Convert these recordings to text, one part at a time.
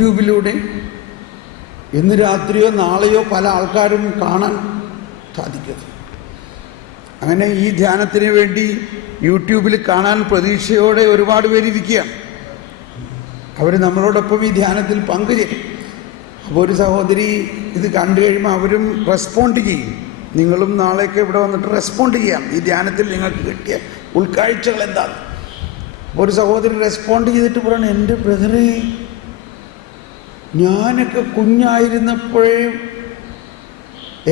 യൂട്യൂബിലൂടെ ഇന്ന് രാത്രിയോ നാളെയോ പല ആൾക്കാരും കാണാൻ സാധിക്കും. അങ്ങനെ ഈ ധ്യാനത്തിന് വേണ്ടി യൂട്യൂബിൽ കാണാൻ പ്രതീക്ഷയോടെ ഒരുപാട് പേരിയ്ക്കുകയാണ്. അവർ നമ്മളോടൊപ്പം ഈ ധ്യാനത്തിൽ പങ്കുചേരും. അപ്പോൾ ഒരു സഹോദരി ഇത് കണ്ടു കഴിയുമ്പോൾ അവരും റെസ്പോണ്ട് ചെയ്യും. നിങ്ങളും നാളെയൊക്കെ ഇവിടെ വന്നിട്ട് റെസ്പോണ്ട് ചെയ്യാം, ഈ ധ്യാനത്തിൽ നിങ്ങൾക്ക് കിട്ടിയ ഉൾക്കാഴ്ചകൾ എന്താണ്. അപ്പോൾ ഒരു സഹോദരി റെസ്പോണ്ട് ചെയ്തിട്ട് പറയണം, എൻ്റെ ബ്രദറെ, ഞാനൊക്കെ കുഞ്ഞായിരുന്നപ്പോഴേ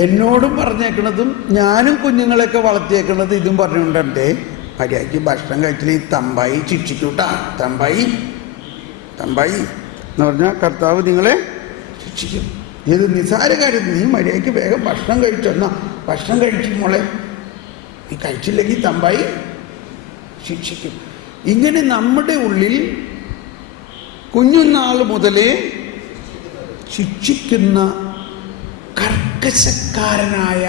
എന്നോടും പറഞ്ഞേക്കണതും ഞാനും കുഞ്ഞുങ്ങളെയൊക്കെ വളർത്തിയേക്കണത് ഇതും പറഞ്ഞുകൊണ്ടേ മര്യാദയ്ക്ക് ഭക്ഷണം കഴിച്ചില്ല ഈ തമ്പായി ശിക്ഷിക്കൂട്ടാ. തമ്പായി എന്ന് പറഞ്ഞാൽ കർത്താവ് നിങ്ങളെ ശിക്ഷിക്കും. ഏത് നിസ്സാര കാര്യത്തിൽ നീ മര്യാദയ്ക്ക് വേഗം ഭക്ഷണം കഴിച്ചെന്നാ ഭക്ഷണം കഴിച്ചു മോളെ, നീ കഴിച്ചില്ലെങ്കിൽ തമ്പായി ശിക്ഷിക്കും. ഇങ്ങനെ നമ്മുടെ ഉള്ളിൽ കുഞ്ഞുനാൾ മുതലേ ശിക്ഷിക്കുന്ന കർക്കശക്കാരനായ,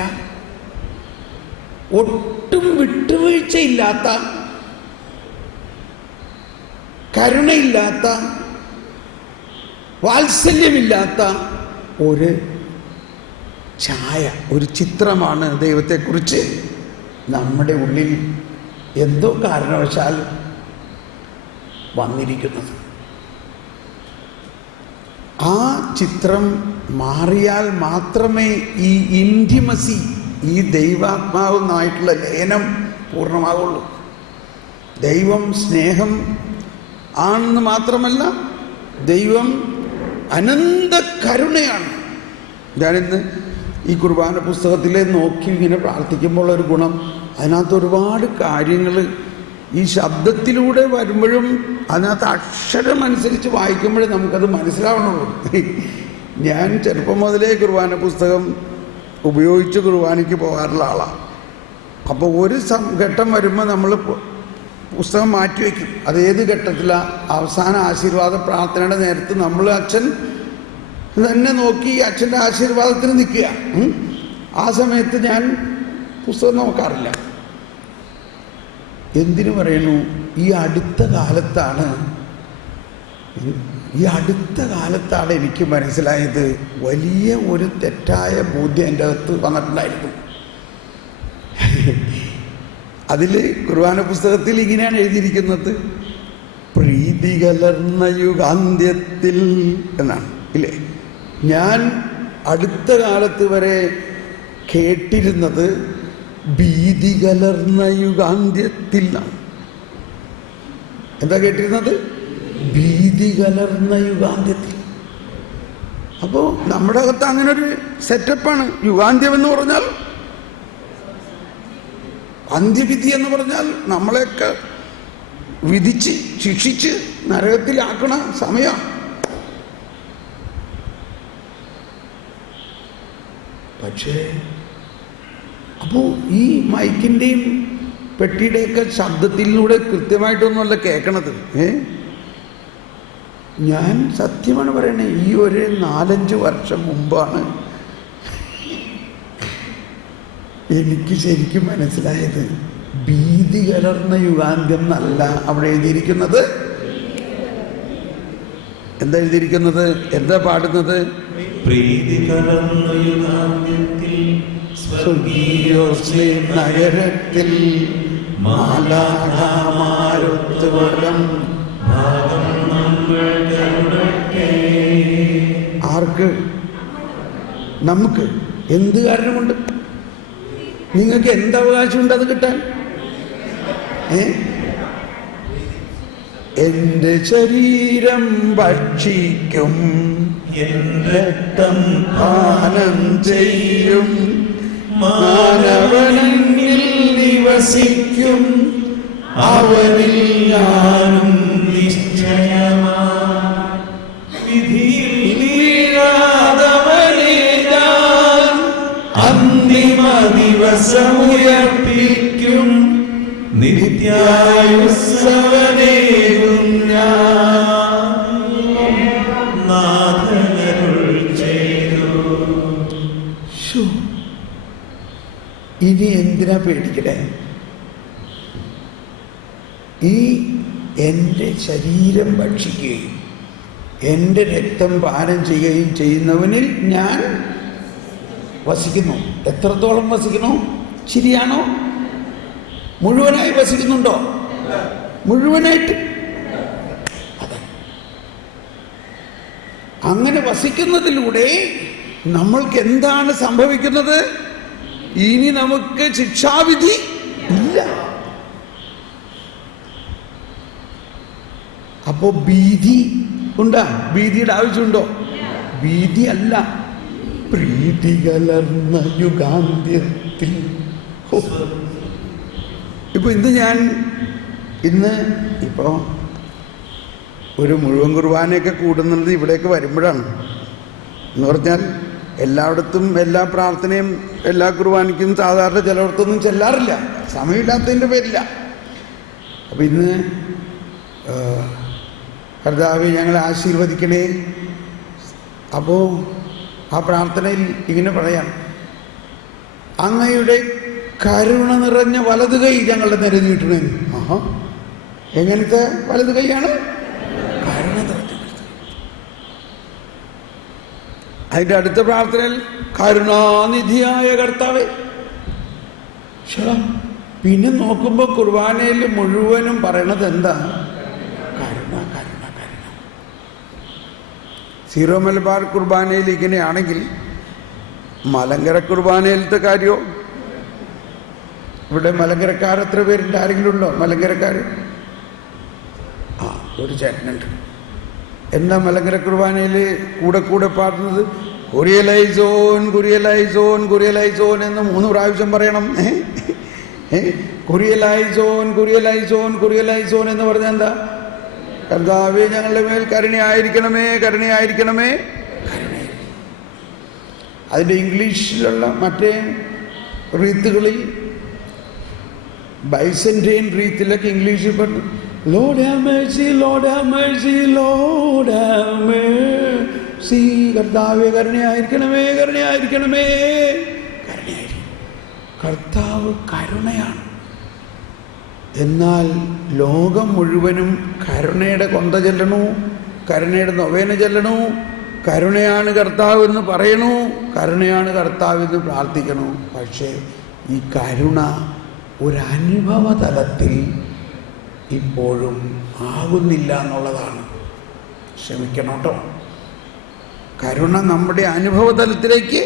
ഒട്ടും വിട്ടുവീഴ്ചയില്ലാത്ത, കരുണയില്ലാത്ത, വാത്സല്യമില്ലാത്ത ഒരു ഛായ, ഒരു ചിത്രമാണ് ദൈവത്തെക്കുറിച്ച് നമ്മുടെ ഉള്ളിൽ എന്തോ കാരണവശാൽ വന്നിരിക്കുന്നത്. ആ ചിത്രം മാറിയാൽ മാത്രമേ ഈ ഇൻറ്റിമസി, ഈ ദൈവാത്മാവുമായിട്ടുള്ള ലയനം പൂർണ്ണമാകുള്ളൂ. ദൈവം സ്നേഹം ആണെന്ന് മാത്രമല്ല, ദൈവം അനന്ത കരുണയാണ്. ഞാനിന്ന് ഈ കുർബാന പുസ്തകത്തിലെ നോക്കി ഇങ്ങനെ പ്രാർത്ഥിക്കുമ്പോൾ ഒരു ഗുണം, അതിനകത്ത് ഒരുപാട് കാര്യങ്ങൾ ഈ ശബ്ദത്തിലൂടെ വരുമ്പോഴും അതിനകത്ത് അക്ഷരമനുസരിച്ച് വായിക്കുമ്പോഴേ നമുക്കത് മനസ്സിലാവണുള്ളൂ. ഞാൻ ചെറുപ്പം മുതലേ കുർബാന പുസ്തകം ഉപയോഗിച്ച് കുർബാനയ്ക്ക് പോകാറുള്ള ആളാണ്. അപ്പോൾ ഒരു ഘട്ടം വരുമ്പോൾ നമ്മൾ പുസ്തകം മാറ്റിവെക്കും. അതേത് ഘട്ടത്തിലാണ്? അവസാന ആശീർവാദ പ്രാർത്ഥനയുടെ നേരത്ത് നമ്മൾ അച്ഛൻ തന്നെ നോക്കി അച്ഛൻ്റെ ആശീർവാദത്തിന് നിൽക്കുക. ആ സമയത്ത് ഞാൻ പുസ്തകം നോക്കാറില്ല. എന്തിനു പറയുന്നു? ഈ അടുത്ത കാലത്താണ് എനിക്ക് മനസ്സിലായത്, വലിയ ഒരു തെറ്റായ ബോധ്യം എൻ്റെ അകത്ത് വന്നിട്ടുണ്ടായിരുന്നു. അതിൽ കുർബാന പുസ്തകത്തിൽ ഇങ്ങനെയാണ് എഴുതിയിരിക്കുന്നത്, പ്രീതി കലർന്ന യുഗാന്ത്യത്തിൽ എന്നാണ് ഇല്ലേ. ഞാൻ അടുത്ത കാലത്ത് വരെ കേട്ടിരുന്നത് ഭീതി കലർന്ന യുഗാന്ത്യത്തിൽ എന്നാണ്. എന്താ കേട്ടിരുന്നത്? ഭീതി കലർന്ന യുഗാന്ത്യത്തിൽ. അപ്പോൾ നമ്മുടെ അകത്ത് അങ്ങനെ ഒരു സെറ്റപ്പാണ്. യുഗാന്ത്യം എന്ന് പറഞ്ഞാൽ, അന്ത്യവിധി എന്ന് പറഞ്ഞാൽ നമ്മളെയൊക്കെ വിധിച്ച് ശിക്ഷിച്ച് നരകത്തിലാക്കണ സമയമാണ്. പക്ഷേ അപ്പോൾ ഈ മൈക്കിൻ്റെയും പെട്ടിയുടെയൊക്കെ ശബ്ദത്തിലൂടെ കൃത്യമായിട്ടൊന്നുമല്ല കേൾക്കണത്. ഞാൻ സത്യമാണ് പറയണേ, ഈ ഒരു 4-5 വർഷം മുമ്പാണ് എനിക്ക് ശരിക്കും മനസ്സിലായത്, ഭീതി കലർന്ന യുഗാന്ത്യം എന്നല്ല അവിടെ എഴുതിയിരിക്കുന്നത്. എന്താ എഴുതിയിരിക്കുന്നത്? എന്താ പാടുന്നത്? പ്രീതി കലർന്ന യുഗാന്ത്യത്തിൽ സ്വർഗീയോസ്ലേം നഗരത്തിൽ മാലാഖമാരൊത്തുവരം. ആർക്ക്? നമുക്ക്. എന്ത് കാരണം കൊണ്ട്? നിങ്ങൾക്ക് എന്തവകാശമുണ്ട് അത് കിട്ടാൻ? എൻ്റെ ശരീരം ഭക്ഷിക്കും, രക്തം പാനം ചെയ്യും, മാനവനിൽ നിവസിക്കും, അവനിൽ ഞാനും അന്തിമ ദിവസമുയർപ്പിക്കും, നിത്യായുസ്സവനേകും നാഥനരുൾ ചെയ്തു. ഇനി എന്തിനാ പേടിക്കണേ? ഈ എൻ്റെ ശരീരം ഭക്ഷിക്കുകയും എൻ്റെ രക്തം പാനം ചെയ്യുകയും ചെയ്യുന്നവനിൽ ഞാൻ വസിക്കുന്നു. എത്രത്തോളം വസിക്കുന്നു? ശരിയാണോ? മുഴുവനായി വസിക്കുന്നുണ്ടോ? മുഴുവനായിട്ട്. അതെ. അങ്ങനെ വസിക്കുന്നതിലൂടെ നമ്മൾക്ക് എന്താണ് സംഭവിക്കുന്നത്? ഇനി നമുക്ക് ശിക്ഷാവിധി ഇല്ല. അപ്പോ ഭീതി ഉണ്ടാ? ഭീതിയുടെ ആവശ്യമുണ്ടോ? ഭീതി അല്ല, പ്രീതി കലർന്ന യുഗാന്ത്യത്തിൽ. ഇപ്പൊ ഇപ്പൊ ഒരു മുഴുവൻ കുർബാനയൊക്കെ കൂടുന്നത് ഇവിടേക്ക് വരുമ്പോഴാണ്. എന്ന് പറഞ്ഞാൽ എല്ലായിടത്തും എല്ലാ പ്രാർത്ഥനയും എല്ലാ കുർബാനയ്ക്കും സാധാരണ ചിലയിടത്തൊന്നും ചെല്ലാറില്ല, സമയമില്ലാത്തതിൻ്റെ പേരില്ല. അപ്പം ഇന്ന് കർത്താവേ ഞങ്ങളെ ആശീർവദിക്കണേ. അപ്പോൾ ആ പ്രാർത്ഥനയിൽ ഇങ്ങനെ പറയാം, അങ്ങയുടെ കരുണ നിറഞ്ഞ വലതു കൈ ഞങ്ങളുടെ നേരെ നീട്ടണേ. ആഹാ, എങ്ങനത്തെ വലതു കൈയാണ്? കരുണ നിറഞ്ഞ. അതിൻ്റെ അടുത്ത പ്രാർത്ഥനയിൽ കരുണാനിധിയായ കർത്താവേ. പിന്നെ നോക്കുമ്പോൾ കുർബാനയിൽ മുഴുവനും പറയണത് എന്താ? കരുണ, കരുണ, കരുണ. സീറോ മലബാർ കുർബാനയിൽ ഇങ്ങനെയാണെങ്കിൽ മലങ്കര കുർബാനയിലത്തെ കാര്യമോ? ഇവിടെ മലങ്കരക്കാർ എത്ര പേരുണ്ട്? ആരെങ്കിലും ഉണ്ടോ മലങ്കരക്കാർ? ഒരു ചേട്ടനുണ്ട്. എന്താ മലങ്കര കുർബാനയിൽ കൂടെ പാടുന്നത്? കുരിയലൈസോൻ കുരിയലൈസോൻ കുരിയലൈസോൻ എന്ന് 3 പ്രാവശ്യം പറയണം. കുരിയലൈസോൻ കുരിയലൈസോൻ കുരിയലൈസോൻ എന്ന് പറഞ്ഞാൽ എന്താ? കർത്താവേ ഞങ്ങളുടെ മേൽ കരുണയായിരിക്കണമേ, കരുണയായിരിക്കണമേ, കരുണ. അതിൻ്റെ ഇംഗ്ലീഷിലുള്ള മറ്റേ റീത്തുകളിൽ, ബൈസന്റൈൻ റീത്തിലൊക്കെ ഇംഗ്ലീഷിൽ പറഞ്ഞു, Lord have mercy, Lord have mercy, Lord have mercy. കർത്താവേ കരുണയായിരിക്കണമേ, കരുണയായിരിക്കണമേ, കരുണയായിരിക്കും. കർത്താവ് കരുണയാണ്. എന്നാൽ ലോകം മുഴുവനും കരുണയുടെ കൊന്ത ചെല്ലണു, കരുണയുടെ നൊവേന ചെല്ലണു, കരുണയാണ് കർത്താവ് എന്ന് പറയണു, കരുണയാണ് കർത്താവ് എന്ന് പ്രാർത്ഥിക്കണു. പക്ഷേ ഈ കരുണ ഒരനുഭവ തലത്തിൽ ഇപ്പോഴും ആകുന്നില്ല എന്നുള്ളതാണ്. ക്ഷമിക്കണം കേട്ടോ, കരുണ നമ്മുടെ അനുഭവ തലത്തിലേക്ക്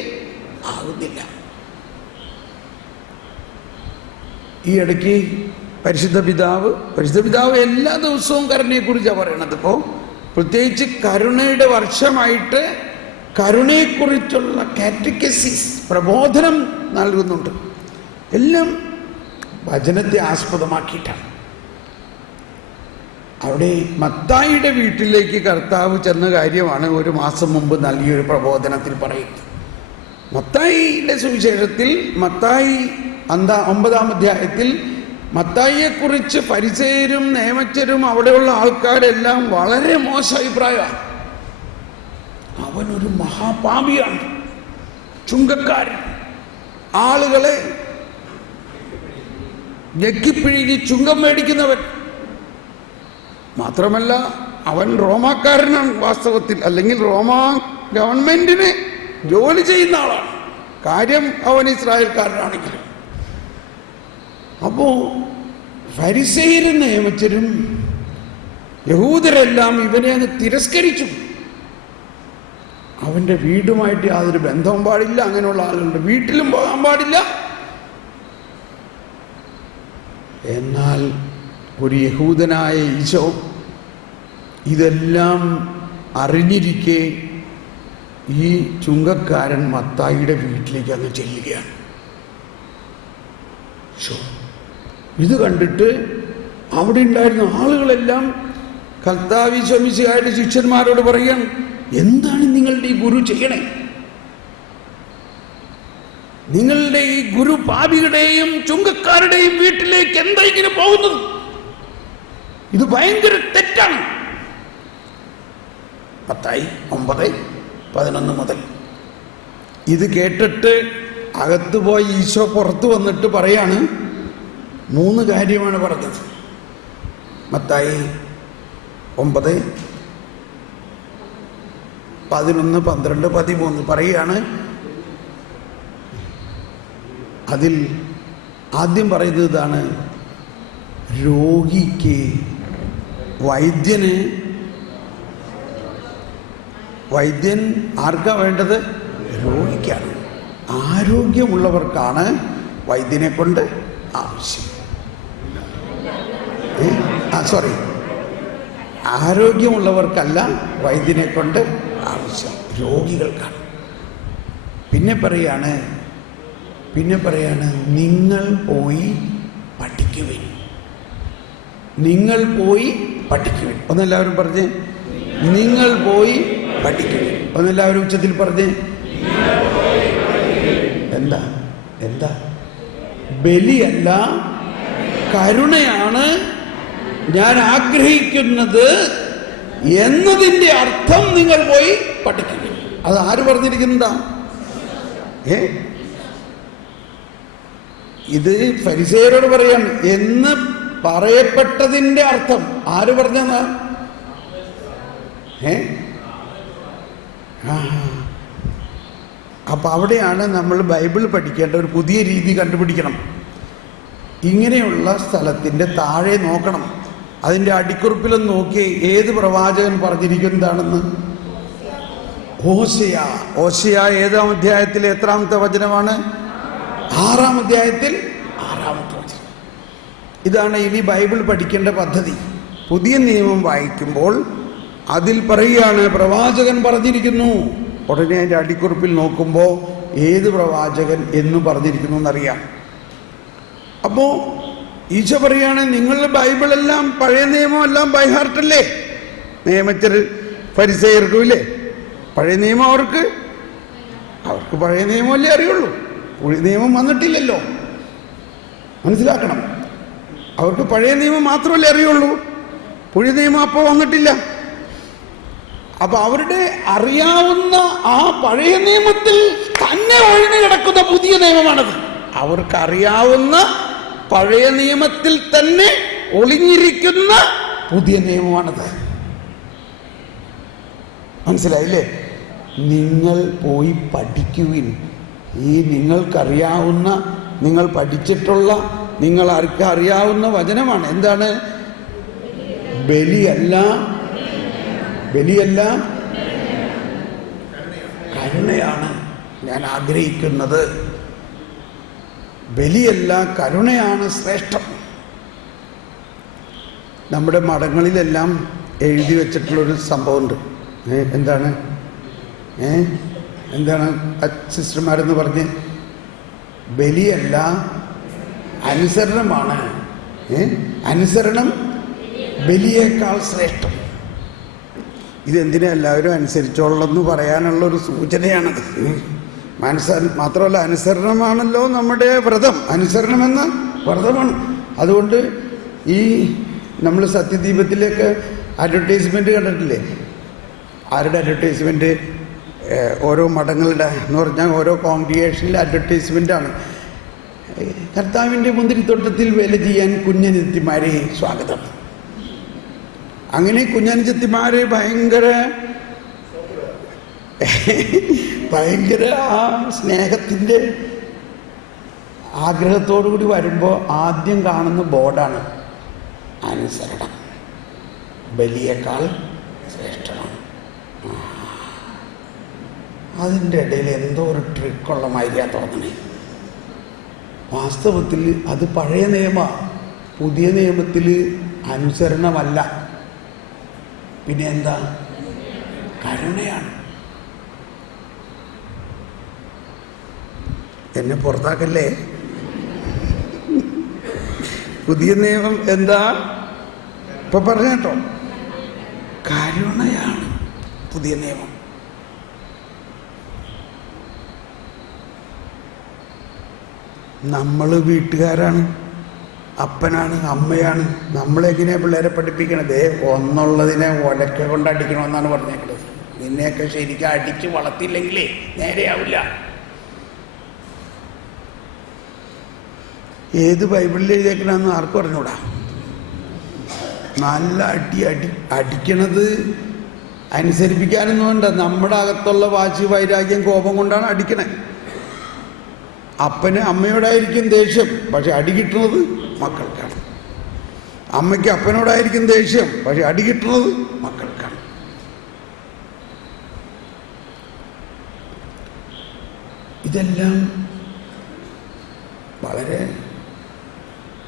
ആകുന്നില്ല. ഈ ഇടയ്ക്ക് പരിശുദ്ധ പിതാവ് എല്ലാ ദിവസവും കരുണയെക്കുറിച്ചാണ് പറയണത്. ഇപ്പോൾ പ്രത്യേകിച്ച് കരുണയുടെ വർഷമായിട്ട് കരുണയെക്കുറിച്ചുള്ള കാറ്റക്കിസിസ്, പ്രബോധനം നൽകുന്നുണ്ട്. എല്ലാം വചനത്തെ ആസ്പദമാക്കിയിട്ടാണ്. അവിടെ മത്തായിയുടെ വീട്ടിലേക്ക് കർത്താവ് ചെന്ന കാര്യമാണ് 1 മാസം മുമ്പ് നൽകിയൊരു പ്രബോധനത്തിൽ പറയുന്നത്. മത്തായിയുടെ സുവിശേഷത്തിൽ മത്തായി 9-ാം അധ്യായത്തിൽ മത്തായിയെക്കുറിച്ച് ഫരിസേയരും നിയമജ്ഞരും അവിടെയുള്ള ആൾക്കാരെല്ലാം വളരെ മോശം അഭിപ്രായമാണ്. അവനൊരു മഹാപാപിയാണ്, ചുങ്കക്കാരൻ, ആളുകളെ ഞെക്കിപ്പിഴിഞ്ഞ് ചുങ്കം മേടിക്കുന്നവൻ. മാത്രമല്ല അവൻ റോമാക്കാരനാണ് വാസ്തവത്തിൽ, അല്ലെങ്കിൽ റോമാ ഗവൺമെന്റിന് ജോലി ചെയ്യുന്ന ആളാണ്. കാര്യം അവൻ ഇസ്രായേൽക്കാരനാണെങ്കിലും. അപ്പോൾ ഫരിസേയരും നിയമജ്ഞരും യഹൂദരെല്ലാം ഇവനെ അങ്ങ് തിരസ്കരിച്ചു. അവൻ്റെ വീടുമായിട്ട് യാതൊരു ബന്ധവും പാടില്ല, അങ്ങനെയുള്ള ആളുകളുടെ വീട്ടിലും പോകാൻ പാടില്ല. എന്നാൽ ഒരു യഹൂദനായ ഈശോ ഇതെല്ലാം അറിഞ്ഞിരിക്കെ ഈ ചുങ്കക്കാരൻ മത്തായിയുടെ വീട്ടിലേക്ക് അങ്ങ് ചെല്ലുകയാണ്. ഇത് കണ്ടിട്ട് അവിടെ ഉണ്ടായിരുന്ന ആളുകളെല്ലാം കർത്താവ് ഈശോമിശിഹായുടെ ശിഷ്യന്മാരോട് പറയുകയാണ്, എന്താണ് നിങ്ങളുടെ ഈ ഗുരു ചെയ്യണേ? നിങ്ങളുടെ ഈ ഗുരു പാപികളുടെയും ചുങ്കക്കാരുടെയും വീട്ടിലേക്ക് എന്താ ഇങ്ങനെ പോകുന്നത്? ഇത് ഭയങ്കര തെറ്റാണ്. മത്തായി 9:11 മുതൽ. ഇത് കേട്ടിട്ട് അകത്ത് പോയി ഈശോ പുറത്തു വന്നിട്ട് പറയാണ്, 3 കാര്യമാണ് പറഞ്ഞത്. മത്തായി 9, 11, 12, 13 പറയുകയാണ്. അതിൽ ആദ്യം പറയുന്നത് ഇതാണ്: രോഗിക്ക് വൈദ്യൻ ആർക്കാ വേണ്ടത്? രോഗിക്കാണ്. ആരോഗ്യമുള്ളവർക്കാണ് വൈദ്യനെ കൊണ്ട് ആവശ്യം. ആരോഗ്യമുള്ളവർക്കല്ല വൈദ്യനെ കൊണ്ട് ആവശ്യം, രോഗികൾക്കാണ്. പിന്നെ പറയാണ് നിങ്ങൾ പോയി പഠിക്കുവിൻ. ഒന്നെല്ലാവരും പറഞ്ഞേ, നിങ്ങൾ പോയി പഠിക്കുവിൻ. ഒന്നെല്ലാവരും ഉച്ചത്തിൽ പറഞ്ഞേ. എന്താ ബലിയല്ല, കരുണയാണ് ഞാൻ ആഗ്രഹിക്കുന്നത് എന്നതിൻ്റെ അർത്ഥം നിങ്ങൾ പോയി പഠിക്കുക. അത് ആര് പറഞ്ഞിരിക്കുന്നതാ? ഇത് ഫരിസേയരോട് പറയാണ് എന്ന് പറയപ്പെട്ടതിൻ്റെ അർത്ഥം ആര് പറഞ്ഞതാ? അപ്പം അവിടെയാണ് നമ്മൾ ബൈബിൾ പഠിക്കേണ്ട ഒരു പുതിയ രീതി കണ്ടുപിടിക്കണം. ഇങ്ങനെയുള്ള സ്ഥലത്തിൻ്റെ താഴെ നോക്കണം. അതിൻ്റെ അടിക്കുറിപ്പിലൊന്ന് നോക്കി ഏത് പ്രവാചകൻ പറഞ്ഞിരിക്കുന്നതാണെന്ന്. ഓശയ ഏതാം അധ്യായത്തിലെ എത്രാമത്തെ വചനമാണ്? 6-ാം അധ്യായത്തിൽ 6-ാമത്തെ വചനം. ഇതാണ് ഇനി ബൈബിൾ പഠിക്കേണ്ട പദ്ധതി. പുതിയ നിയമം വായിക്കുമ്പോൾ അതിൽ പറയുകയാണ് പ്രവാചകൻ പറഞ്ഞിരിക്കുന്നു. ഉടനെ അതിൻ്റെ അടിക്കുറിപ്പിൽ നോക്കുമ്പോൾ ഏത് പ്രവാചകൻ എന്ന് പറഞ്ഞിരിക്കുന്നു എന്നറിയാം. അപ്പോൾ ഈശോ പറയാണ്, നിങ്ങളുടെ ബൈബിളെല്ലാം പഴയ നിയമമെല്ലാം ബൈ ഹാർട്ടല്ലേ? നിയമത്തിൽ ഫരിസേയർക്കും ഇല്ലേ പഴയ നിയമം? അവർക്ക് പഴയ നിയമമല്ലേ അറിയുള്ളൂ, പുതിയ നിയമം വന്നിട്ടില്ലല്ലോ. മനസ്സിലാക്കണം, അവർക്ക് പഴയ നിയമം മാത്രമല്ലേ അറിയുള്ളൂ, പുതിയ നിയമം അപ്പോൾ വന്നിട്ടില്ല. അപ്പൊ അവരുടെ അറിയാവുന്ന ആ പഴയ നിയമത്തിൽ തന്നെ ഒഴിഞ്ഞു കിടക്കുന്ന പുതിയ നിയമമാണത്. അവർക്കറിയാവുന്ന പഴയ നിയമത്തിൽ തന്നെ ഒളിഞ്ഞിരിക്കുന്ന പുതിയ നിയമമാണത്. മനസ്സിലായില്ലേ? നിങ്ങൾ പോയി പഠിക്കുവിൻ. ഈ നിങ്ങൾക്കറിയാവുന്ന, നിങ്ങൾ പഠിച്ചിട്ടുള്ള, നിങ്ങൾ ആർക്ക് അറിയാവുന്ന വചനമാണ്. എന്താണ്? ബലിയല്ല കരുണയാണ് ഞാൻ ആഗ്രഹിക്കുന്നത്. ബലിയല്ല, കരുണയാണ് ശ്രേഷ്ഠം. നമ്മുടെ മഠങ്ങളിലെല്ലാം എഴുതി വെച്ചിട്ടുള്ളൊരു സംഭവമുണ്ട്. എന്താണ് സിസ്റ്റർമാരെന്ന് പറഞ്ഞ്? ബലിയല്ല, അനുസരണമാണ്. അനുസരണം ബലിയേക്കാൾ ശ്രേഷ്ഠം. ഇതെന്തിനാ എല്ലാവരും അനുസരിച്ചോളെന്ന് പറയാനുള്ളൊരു സൂചനയാണത്. മാത്രമല്ല, അനുസരണമാണല്ലോ നമ്മുടെ വ്രതം. അനുസരണമെന്ന വ്രതമാണ്. അതുകൊണ്ട് ഈ നമ്മൾ സത്യദീപത്തിലേക്ക് അഡ്വർടൈസ്മെൻറ്റ് കണ്ടിട്ടില്ലേ? ആരുടെ അഡ്വർടൈസ്മെൻറ്റ്? ഓരോ മഠങ്ങളുടെ എന്ന് പറഞ്ഞാൽ ഓരോ കോൺഗ്രിഗേഷനിലെ അഡ്വർടൈസ്മെൻറ്റാണ്. കർത്താവിൻ്റെ മുന്തിരിത്തോട്ടത്തിൽ വേല ചെയ്യാൻ കുഞ്ഞനിയത്തിമാരെ സ്വാഗതം. അങ്ങനെ കുഞ്ഞനുജത്തിമാര് ഭയങ്കര ആ സ്നേഹത്തിൻ്റെ ആഗ്രഹത്തോടു കൂടി വരുമ്പോൾ ആദ്യം കാണുന്ന ബോർഡാണ് അനുസരണം ബലിയേക്കാൾ ശ്രേഷ്ഠമാണ്. അതിൻ്റെ ഇടയിൽ എന്തോ ഒരു ട്രിക്കുള്ള മാതിരിയാ തോന്നണേ. വാസ്തവത്തിൽ അത് പഴയ നിയമമാണ്. പുതിയ നിയമത്തിൽ അനുസരണമല്ല, പിന്നെ എന്താ? കരുണയാണ്. എന്നെ പുറത്താക്കല്ലേ. പുതിയ നിയമം എന്താ? ഇപ്പൊ പറഞ്ഞ കേട്ടോ, കരുണയാണ് പുതിയ നിയമം. നമ്മൾ വീട്ടുകാരാണ്, അപ്പനാണ്, അമ്മയാണ്. നമ്മളെങ്ങനെയാണ് പിള്ളേരെ പഠിപ്പിക്കണത്? ഒന്നുള്ളതിനെ ഒലക്ക കൊണ്ട് അടിക്കണമെന്നാണ് പറഞ്ഞേക്കുന്നത്. നിന്നെയൊക്കെ ശരിക്കും അടിച്ച് വളർത്തിയില്ലെങ്കിലേ നേരെയാവില്ല. ഏത് ബൈബിളിൽ എഴുതിയേക്കണമെന്ന് ആർക്കും പറഞ്ഞൂടാ. നല്ല അടിക്കണത് അനുസരിപ്പിക്കാനൊന്നും വേണ്ട. നമ്മുടെ അകത്തുള്ള വാശി, വൈരാഗ്യം, കോപം കൊണ്ടാണ് അടിക്കണേ. അപ്പന് അമ്മയോടായിരിക്കും ദേഷ്യം, പക്ഷെ അടി കിട്ടുന്നത് മക്കൾക്കാണ്. അമ്മയ്ക്ക് അപ്പനോടായിരിക്കും ദേഷ്യം, പക്ഷെ അടി കിട്ടുന്നത് മക്കൾക്കാണ്. ഇതെല്ലാം വളരെ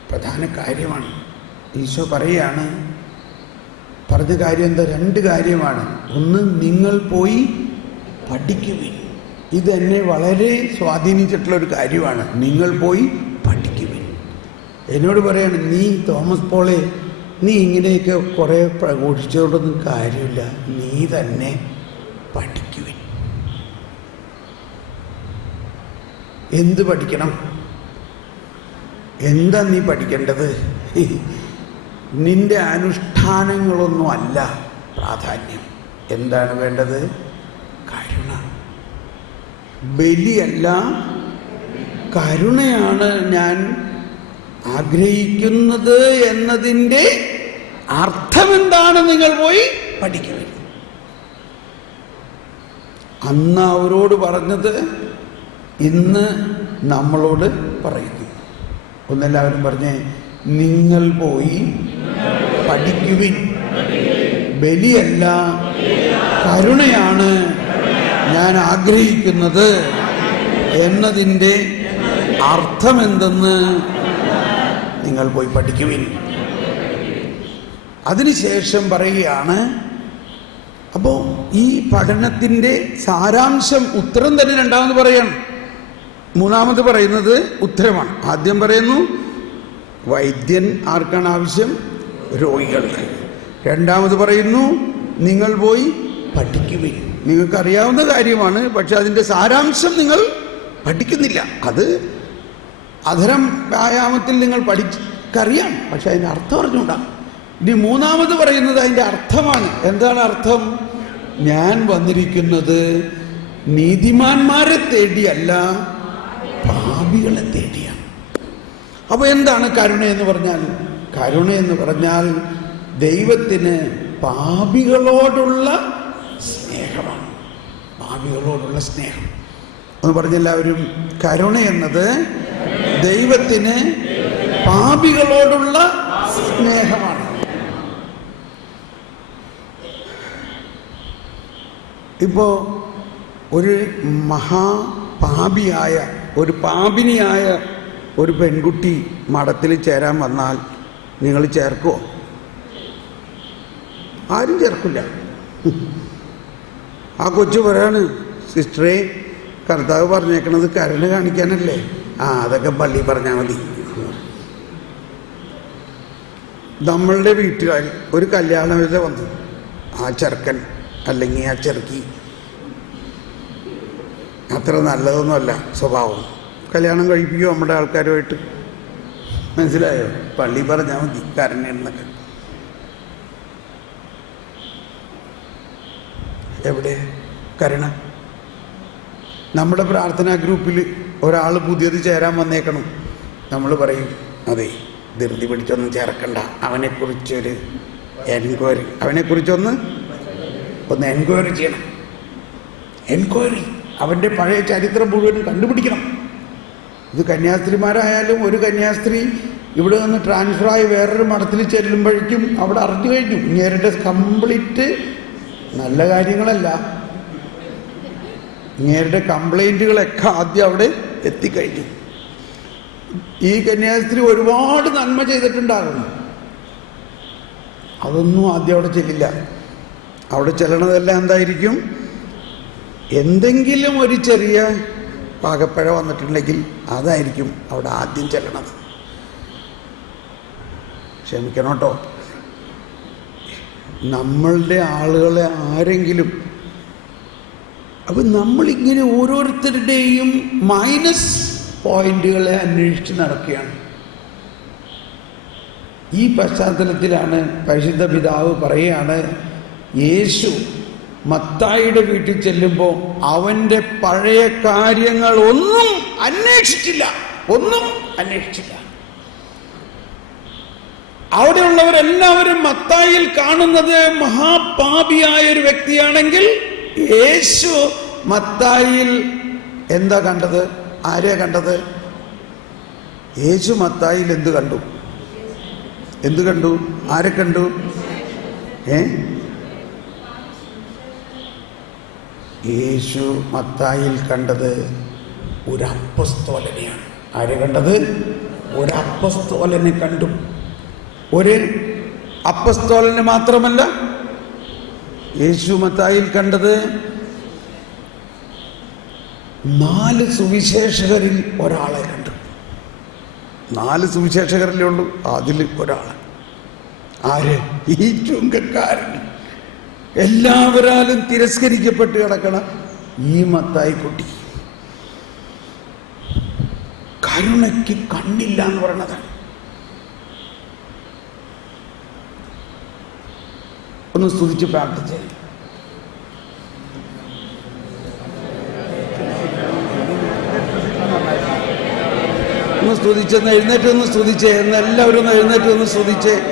പ്രധാന കാര്യമാണ്. ഈശോ പറയുകയാണ്, പറഞ്ഞ കാര്യം എന്താ? 2 കാര്യമാണ്. ഒന്ന്, നിങ്ങൾ പോയി പഠിക്കുവിൻ. ഇതെന്നെ വളരെ സ്വാധീനിച്ചിട്ടുള്ളൊരു കാര്യമാണ്. നിങ്ങൾ പോയി പഠിക്കുവിൻ. എന്നോട് പറയാണ്, നീ തോമസ് പോളെ, നീ ഇങ്ങനെയൊക്കെ കുറേ പ്രഘോഷിച്ചതുകൊണ്ടൊന്നും കാര്യമില്ല, നീ തന്നെ പഠിക്കുവിൻ. എന്ത് പഠിക്കണം? എന്താ നീ പഠിക്കേണ്ടത്? നിന്റെ അനുഷ്ഠാനങ്ങളൊന്നും അല്ല പ്രാധാന്യം. എന്താണ് വേണ്ടത്? കരുണ. ബലിയല്ല, കരുണയാണ് ഞാൻ ആഗ്രഹിക്കുന്നത് എന്നതിൻ്റെ അർത്ഥമെന്താണ്? നിങ്ങൾ പോയി പഠിക്കുക. അന്ന് അവരോട് പറഞ്ഞത് ഇന്ന് നമ്മളോട് പറയുന്നു. ഒന്നെല്ലാവരും പറഞ്ഞേ, നിങ്ങൾ പോയി പഠിക്കുവിൻ. ബലിയല്ല, കരുണയാണ് ഞാൻ ആഗ്രഹിക്കുന്നത് എന്നതിൻ്റെ അർത്ഥമെന്തെന്ന് നിങ്ങൾ പോയി പഠിക്കുവിൻ. അതിനുശേഷം പറയുകയാണ്, അപ്പോൾ ഈ പഠനത്തിൻ്റെ സാരാംശം, ഉത്തരം തന്നെ രണ്ടാമത് പറയണം. മൂന്നാമത് പറയുന്നത് ഉത്തരമാണ്. ആദ്യം പറയുന്നു വൈദ്യൻ ആർക്കാണ് ആവശ്യം? രോഗികൾക്ക്. രണ്ടാമത് പറയുന്നു നിങ്ങൾ പോയി പഠിക്കുവിൻ. നിങ്ങൾക്കറിയാവുന്ന കാര്യമാണ്, പക്ഷെ അതിൻ്റെ സാരാംശം നിങ്ങൾ പഠിക്കുന്നില്ല. അത് അധരം വ്യായാമത്തിൽ നിങ്ങൾ പഠിക്കറിയാം, പക്ഷെ അതിൻ്റെ അർത്ഥം അറിഞ്ഞുകൂടാ. ഇനി മൂന്നാമത് പറയുന്നത് അതിൻ്റെ അർത്ഥമാണ്. എന്താണ് അർത്ഥം? ഞാൻ വന്നിരിക്കുന്നത് നീതിമാന്മാരെ തേടിയല്ല, പാപികളെ തേടിയാണ്. അപ്പോൾ എന്താണ് കരുണ എന്ന് പറഞ്ഞാൽ? കരുണ എന്ന് പറഞ്ഞാൽ ദൈവത്തിന് പാപികളോടുള്ള സ്നേഹമാണ്. പാപികളോടുള്ള സ്നേഹം എന്ന് പറഞ്ഞെല്ലാവരും, കരുണ എന്നത് ദൈവത്തിന് പാപികളോടുള്ള സ്നേഹമാണ്. ഇപ്പോൾ ഒരു മഹാപാപിയായ, ഒരു പാപിനിയായ ഒരു പെൺകുട്ടി മഠത്തിൽ ചേരാൻ വന്നാൽ നിങ്ങൾ ചേർക്കുമോ? ആരും ചേർക്കില്ല. ആ കൊച്ചു പറയാണ്, സിസ്റ്ററെ, കർത്താവ് പറഞ്ഞേക്കണത് കരുണ കാണിക്കാനല്ലേ? അതൊക്കെ പള്ളി പറഞ്ഞാൽ മതി. നമ്മളുടെ വീട്ടുകാർ ഒരു കല്യാണത്തിൽ വന്നു, ആ ചെറുക്കൻ അല്ലെങ്കിൽ ആ ചെറുക്കി അത്ര നല്ലതൊന്നുമല്ല സ്വഭാവം, കല്യാണം കഴിപ്പിക്കുമോ നമ്മുടെ ആൾക്കാരുമായിട്ട്? മനസ്സിലായോ? പള്ളി പറഞ്ഞാൽ മതി കരുണയെന്നൊക്കെ. എവിടെ കരുണ? നമ്മുടെ പ്രാർത്ഥനാ ഗ്രൂപ്പിൽ ഒരാൾ പുതിയത് ചേരാൻ വന്നേക്കണം. നമ്മൾ പറയും, അതെ, ധൃതി പിടിച്ചൊന്നും ചേർക്കണ്ട, അവനെക്കുറിച്ചൊരു എൻക്വയറി, അവനെക്കുറിച്ചൊന്ന് എൻക്വയറി ചെയ്യണം. എൻക്വയറി, അവൻ്റെ പഴയ ചരിത്രം മുഴുവനും കണ്ടുപിടിക്കണം. ഇത് കന്യാസ്ത്രീമാരായാലും, ഒരു കന്യാസ്ത്രീ ഇവിടെ നിന്ന് ട്രാൻസ്ഫറായി വേറൊരു മഠത്തിൽ ചെല്ലുമ്പോഴേക്കും അവിടെ അറിഞ്ഞു കഴിഞ്ഞു ഇങ്ങേരുടെ കംപ്ലീറ്റ് നല്ല കാര്യങ്ങളല്ല, ഇങ്ങേരുടെ കംപ്ലൈൻറ്റുകളൊക്കെ ആദ്യം അവിടെ എത്തിക്കഴിഞ്ഞു. ഈ കന്യാസ്ത്രീ ഒരുപാട് നന്മ ചെയ്തിട്ടുണ്ടാകുന്നു, അതൊന്നും ആദ്യം അവിടെ ചെല്ലില്ല. അവിടെ ചെല്ലണതെല്ലാം എന്തായിരിക്കും? എന്തെങ്കിലും ഒരു ചെറിയ പാകപ്പഴ വന്നിട്ടുണ്ടെങ്കിൽ അതായിരിക്കും അവിടെ ആദ്യം ചെല്ലണത്. ക്ഷമിക്കണം കേട്ടോ, നമ്മളുടെ ആളുകളെ ആരെങ്കിലും, അപ്പം നമ്മളിങ്ങനെ ഓരോരുത്തരുടെയും മൈനസ് പോയിന്റുകളെ അന്വേഷിച്ച് നടക്കുകയാണ്. ഈ പശ്ചാത്തലത്തിലാണ് പരിശുദ്ധ പിതാവ് പറയുകയാണ്, യേശു മത്തായിയുടെ വീട്ടിൽ ചെല്ലുമ്പോൾ അവൻ്റെ പഴയ കാര്യങ്ങൾ ഒന്നും അന്വേഷിച്ചില്ല. അവിടെയുള്ളവരെല്ലാവരും മത്തായിയിൽ കാണുന്നത് മഹാപാപിയായ ഒരു വ്യക്തിയാണെങ്കിൽ, യേശു മത്തായിയിൽ എന്താ കണ്ടത്? ആരെയാ കണ്ടത്? യേശു മത്തായിയിൽ എന്ത് കണ്ടു? എന്ത് കണ്ടു? ആരെ കണ്ടു? യേശു മത്തായിയിൽ കണ്ടത് ഒരു അപ്പസ്തോലനെയാണ്. ആരെ കണ്ടത്? ഒരു അപ്പസ്തോലനെ കണ്ടു. ഒരു അപ്പസ്തോലനെ മാത്രമല്ല, യേശു മത്തായിയിൽ കണ്ടത് 4 സുവിശേഷകരിൽ ഒരാളെ കണ്ടു. 4 സുവിശേഷകരിലേ ഉള്ളൂ, അതിൽ ഒരാൾ. ആര്? ഈ ചുങ്കക്കാരൻ, എല്ലാവരാലും തിരസ്കരിക്കപ്പെട്ട് കിടക്കണ ഈ മത്തായി കുട്ടി. കരുണയ്ക്ക് കണ്ണില്ല എന്ന് പറയണതാണ്. ഒന്ന് സ്തുതിച്ച് പ്രാർത്ഥിച്ചേ. ഒന്ന് സ്തുതിച്ചെന്ന് എഴുന്നേറ്റ് ഒന്ന് സ്തുതിച്ചേ. എന്ന് എല്ലാവരും ഒന്ന് എഴുന്നേറ്റ് ഒന്ന് സ്തുതിച്ചേ.